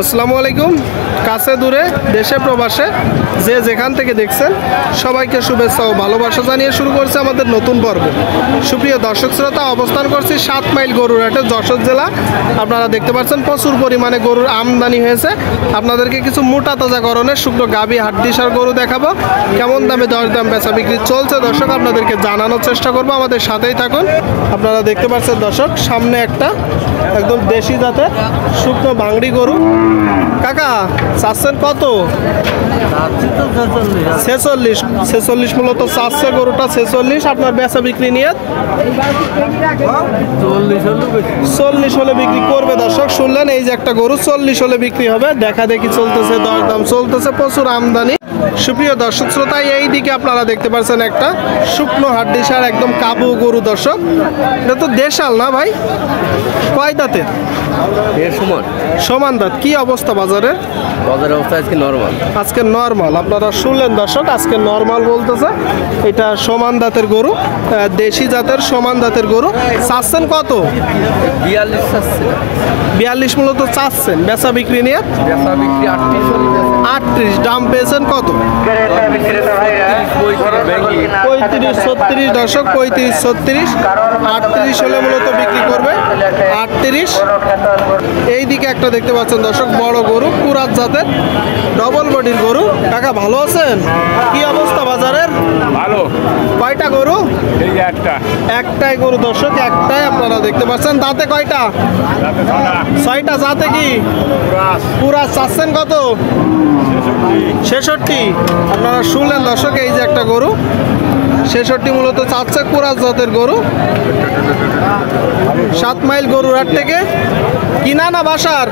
আসসালামু আলাইকুম। কাছে দূরে দেশে প্রবাসে যে যেখান থেকে দেখছেন সবাইকে শুভেচ্ছা ও ভালোবাসা জানিয়ে শুরু করছে আমাদের নতুন পর্ব। সুপ্রিয় দর্শক শ্রোতা, অবস্থান করছি 7 মাইল গরুর হাটে, যশোর জেলা। আপনারা দেখতে পাচ্ছেন প্রচুর পরিমাণে গরুর আমদানি হয়েছে। আপনাদেরকে কিছু মোটা তাজা গরনের শুকনো গাভী হাড্ডিসার গরু দেখাবো। কেমন দামে দরদাম বেচা বিক্রি চলছে দর্শক আপনাদেরকে জানানোর চেষ্টা করবো, আমাদের সাথেই থাকুন। আপনারা দেখতে পাচ্ছেন দর্শক, সামনে একটা একদম দেশি জাতের শুকনো ভাঙড়ি গরু। কাকা চাচ্ছেন কত? 46 মূলত চাচ্ছে গরুটা 46। আপনার বেচা বিক্রি নিয়ে 40 হলে বিক্রি করবে। দর্শক শুনলেন, এই যে একটা গরু 40 হলে বিক্রি হবে। দেখা দেখি চলতেছে, দরদাম চলতেছে, প্রচুর আমদানি। সুপ্রিয় দর্শক শ্রোতা, এই দিকে আপনারা দেখতে পাচ্ছেন একটা শুকনো হাড্ডিসার একদম কাবু গরু। দর্শক এটা তো দেশাল না ভাই? কয় দাঁতের? সমান দাঁত। কি অবস্থা বাজারের? বাজারের অবস্থা আজকে নরমাল। আজকে নরমাল। আপনারা শুনলেন দর্শক, আজকে নরমাল বলতেছে। এটা সমান দাঁতের গরু, দেশি জাতের সমান দাঁতের গরু। চাচ্ছেন কত? 42 মূলত চাচ্ছেন। বেচা বিক্রি নিয়ে 38। দাম পেয়েছেন কত? 35-36 দর্শক, 35-36। 38 হলে মূলত বিক্রি করবে। 38। এই দিকে একটা দেখতে পাচ্ছেন দর্শক, বড় গরু, কুরাত জাতের ডবল বডির গরু। কাকা ভালো আছেন? কি অবস্থা বাজারের? ভালো। কয়টা গরু? এই যে একটাই গরু দর্শক, একটাই। আপনারা দেখতে পাচ্ছেন। দাঁতে কয়টা? 6টা। জাতে কি? কুরাত। চাচ্ছেন কত? 66। আপনারা শুনলেন দর্শক, এই যে একটা গরু 66 মূলত চাচ্ছে, কুরাত জাতের গরু। 7 মাইল গরুর হাট থেকে কিনা না বাসার?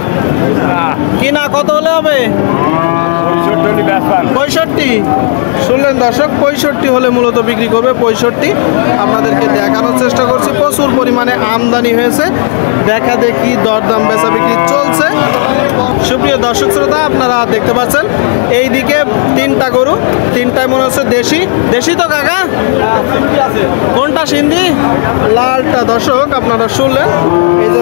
কিনা। কত হলে হবে? 65। শুনলেন দর্শক, 65 হলে মূলত বিক্রি করবে। 65 আপনাদেরকে দেখানোর চেষ্টা করছি। প্রচুর পরিমাণে আমদানি হয়েছে, দেখা দেখি দরদাম বেচা বিক্রি চলছে। সুপ্রিয় দর্শক শ্রোতা, আপনারা দেখতে পাচ্ছেন এই দিকে 3টা গরু, 3টাই মনে হচ্ছে দেশি। দেশি তো কাকা? কোনটা সিন্ধি? লালটা। দর্শক আপনারা শুনলেন, এই যে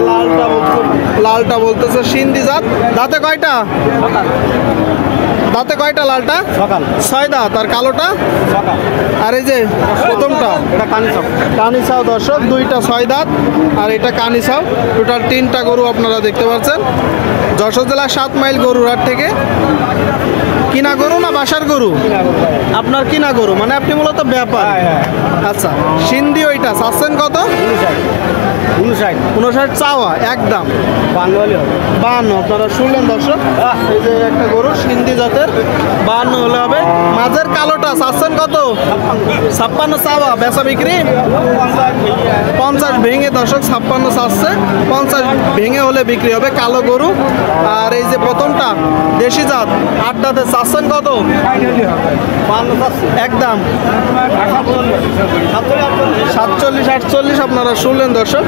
লালটা বলতেছে সিন্ধি জাত। দাঁতে কয়টা? দাঁতে কয়টা লালটা? 6 দাঁত। আর কালোটা? আর এই যে প্রথমটা কানিসাও দর্শক, 2টা 6 দাঁত, আর এটা কানিসাও। টোটাল 3টা গরু আপনারা দেখতে পাচ্ছেন যশোর জেলা 7 মাইল গরুর হাট থেকে। কিনা গরু না বাসার গরু? আপনার কিনা গরু, মানে আপনি মূলত ব্যাপার। আচ্ছা, সিন্ধি ওইটা চাচ্ছেন কত? 59 চাওয়া, একদম 52। আপনারা শুনলেন দর্শক, এই যে একটা গরু সিন্ধি জাতের, 52 হলে হবে। মাঝের কালোটা চাচ্ছেন কত? 56 চাওয়া, বেচা বিক্রি 50 ভেঙে। দর্শক 56 চাচ্ছে, 50 ভেঙে হলে বিক্রি হবে কালো গরু। আর এই যে প্রথমটা দেশি জাত 8 দাঁতের, চাচ্ছেন কত? একদম 47-48। আপনারা শুনলেন দর্শক,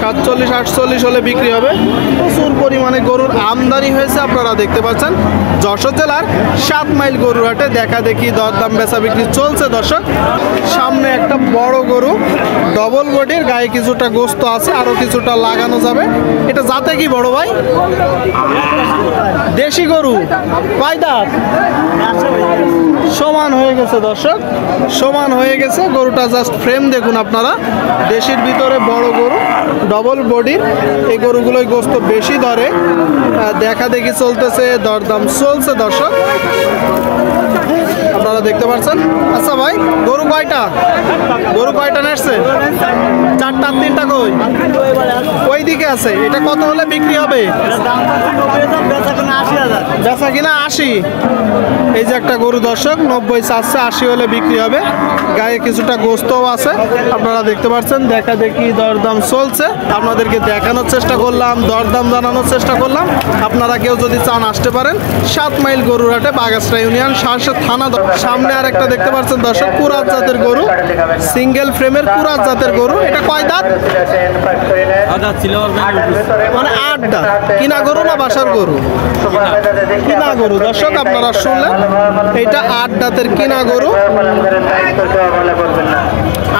47-48 হলে বিক্রি হবে। প্রচুর পরিমাণে গরুর আমদানি হয়েছে, আপনারা দেখতে পাচ্ছেন যশোর জেলার 7 মাইল গরুর হাটে। দেখা দেখি দরদাম বেচা বিক্রি চলছে দর্শক। সামনে একটা বড় গরু, ডবল বডির, গায়ে কিছুটা গোস্ত আছে, আরো কিছুটা লাগানো যাবে। এটা জাতে কি বড় ভাই? দেশি গরু। কয় দাঁত? সমান হয়ে গেছে দর্শক, সমান হয়ে গেছে গরুটা। জাস্ট ফ্রেম দেখুন আপনারা, দেশির ভিতরে বড় গরু, ডবল বডির। এই গরুগুলোই গোস্ত বেশি ধরে। দেখা দেখি চলতেছে, দরদাম চলছে দর্শক, আপনারা দেখতে পাচ্ছেন। আচ্ছা ভাই, গরু কয়টা? গরু কয়টা নেসছে? 4টা। 3টা কই? ওই দিকে আছে। এটা কত হলে বিক্রি হবে? বেচা কিনা 80। এই যে একটা গরু দর্শক, 90 চাচ্ছে, 80 হলে বিক্রি হবে। গায়ে কিছুটা গোস্তও আছে, আপনারা দেখতে পাচ্ছেন। দেখা দেখি দরদাম চলছে, আপনাদেরকে দেখানোর চেষ্টা করলাম, দরদাম জানানোর চেষ্টা করলাম। আপনারা কেউ যদি চান আসতে পারেন 7 মাইল গরুর হাটে, বাগাসরা ইউনিয়ন, শাহসা থানা, সামনে আর একটা দেখতে পাচ্ছেন দর্শক, কুরাত জাতের গরু, সিঙ্গেল ফ্রেমের কুরাত জাতের গরু। এটা কয় দাঁত? মানে 8 দাঁত। কিনা গরু না বাসার গরু? কিনা গরু। দর্শক আপনারা শুনলেন, এইটা 8 দাঁতের কিনা গরু।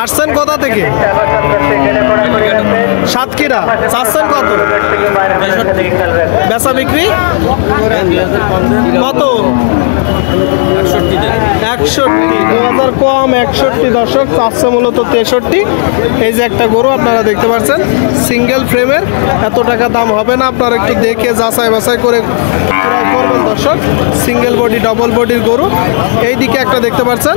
আসছেন কোথা থেকে? সাতক্ষীরা। চাচ্ছেন কত? বেচা বিক্রি কত? 61। 2000 কম 61। দর্শক চাচ্ছে মূলত 63। এই যে একটা গরু আপনারা দেখতে পাচ্ছেন, সিঙ্গেল ফ্রেমের, এত টাকা দাম হবে না। আপনারা একটু দেখে যাচাই বাছাই করে ক্রয় করবেন দর্শক। সিঙ্গেল বডি ডবল বডির গরু। এইদিকে একটা দেখতে পাচ্ছেন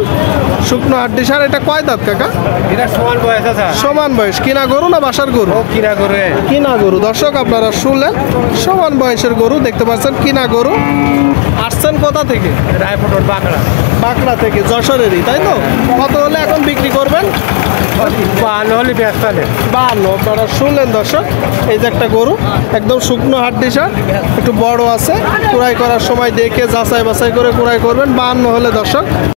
শুকনো হাড্ডি সার। এটা কয় দাঁত কাকা? এটা সমান বয়স আছে। সমান বয়স। কিনা গরু না বাসার গরু? কিনা গরু। কিনা গরু। দর্শক আপনারা শুনলেন, সমান বয়সের গরু দেখতে পাচ্ছেন, কিনা গরু। আসছেন কোথা থেকে? রায়পুর বাঁকড়া। বাঁকড়া থেকে, যশোরেরই, তাই তো? কত হলে এখন বিক্রি করবেন? 52 হলে ব্যস্ত নেই। 52। আপনারা শুনলেন দর্শক, এই যে একটা গরু একদম শুকনো হাড্ডি সার, একটু বড় আছে। ক্রয় করার সময় দেখে যাচাই বাছাই করে ক্রয় করবেন। 52 হলে দর্শক